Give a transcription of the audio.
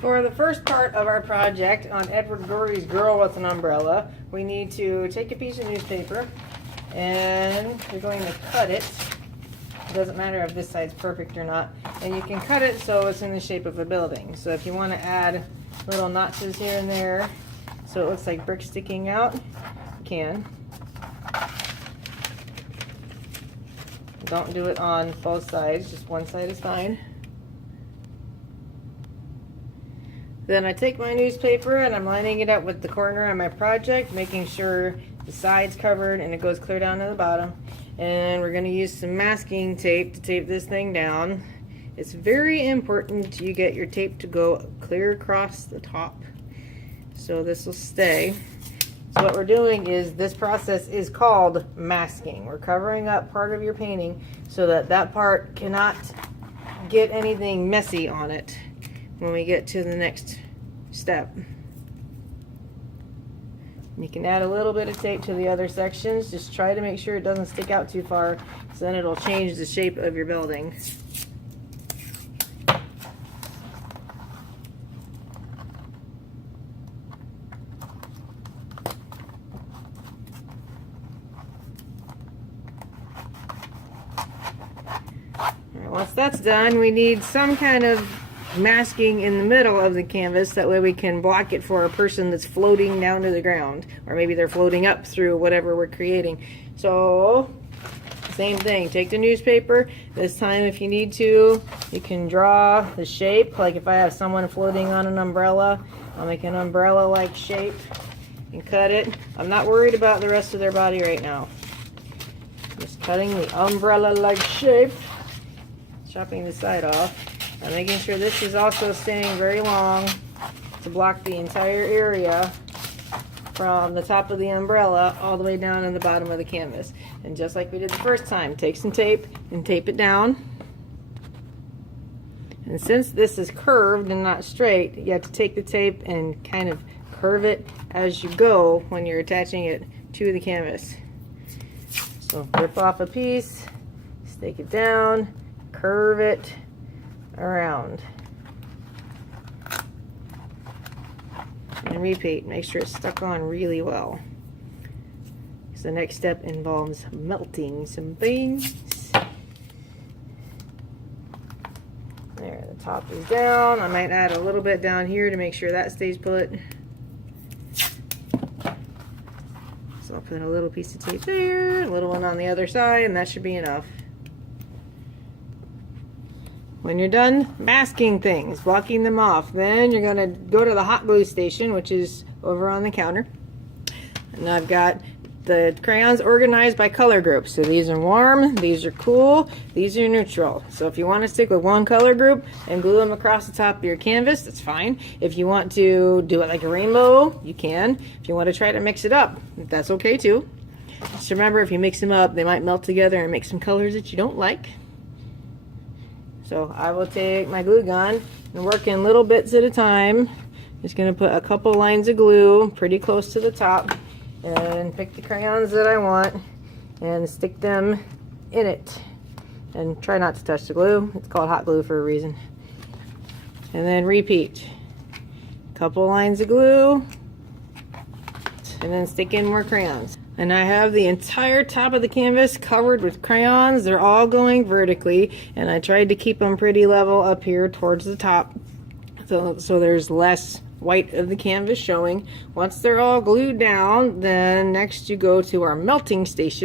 For the first part of our project on Edward Gorey's Girl with an Umbrella, we need to take a piece of newspaper and we're going to cut it. It doesn't matter if this side's perfect or not. And you can cut it so it's in the shape of a building. So if you want to add little notches here and there so it looks like brick sticking out, you can. Don't do it on both sides, just one side is fine. Then I take my newspaper and I'm lining it up with the corner of my project, making sure the side's covered and it goes clear down to the bottom. And we're going to use some masking tape to tape this thing down. It's very important you get your tape to go clear across the top so this will stay. So what we're doing is, this process is called masking. We're covering up part of your painting so that that part cannot get anything messy on it when we get to the next step. You can add a little bit of tape to the other sections. Just try to make sure it doesn't stick out too far, so then it'll change the shape of your building. Once that's done, we need some kind of masking in the middle of the canvas, that way we can block it for a person that's floating down to the ground, or maybe they're floating up through whatever we're creating. So same thing, take the newspaper. This time if you need to, you can draw the shape. Like if I have someone floating on an umbrella, I'll make an umbrella like shape and cut it. I'm not worried about the rest of their body right now, just cutting the umbrella like shape, chopping the side off. I'm making sure this is also staying very long to block the entire area from the top of the umbrella all the way down in the bottom of the canvas. And just like we did the first time, take some tape and tape it down. And since this is curved and not straight, you have to take the tape and kind of curve it as you go when you're attaching it to the canvas. So rip off a piece, stick it down, curve it around, and repeat. Make sure it's stuck on really well, because the next step involves melting some things. There, the top is down. I might add a little bit down here to make sure that stays put. So I'll put a little piece of tape there, a little one on the other side, and that should be enough. When you're done masking things, blocking them off, then you're going to go to the hot glue station, which is over on the counter. And I've got the crayons organized by color group. So these are warm, these are cool, these are neutral. So if you want to stick with one color group and glue them across the top of your canvas, that's fine. If you want to do it like a rainbow, you can. If you want to try to mix it up, that's okay too. Just remember, if you mix them up, they might melt together and make some colors that you don't like. So I will take my glue gun and work in little bits at a time. Just going to put a couple lines of glue pretty close to the top and pick the crayons that I want and stick them in it. And try not to touch the glue. It's called hot glue for a reason. And then repeat. Couple lines of glue and then stick in more crayons. And I have the entire top of the canvas covered with crayons. They're all going vertically, and I tried to keep them pretty level up here towards the top, so there's less white of the canvas showing. Once they're all glued down, then next you go to our melting station.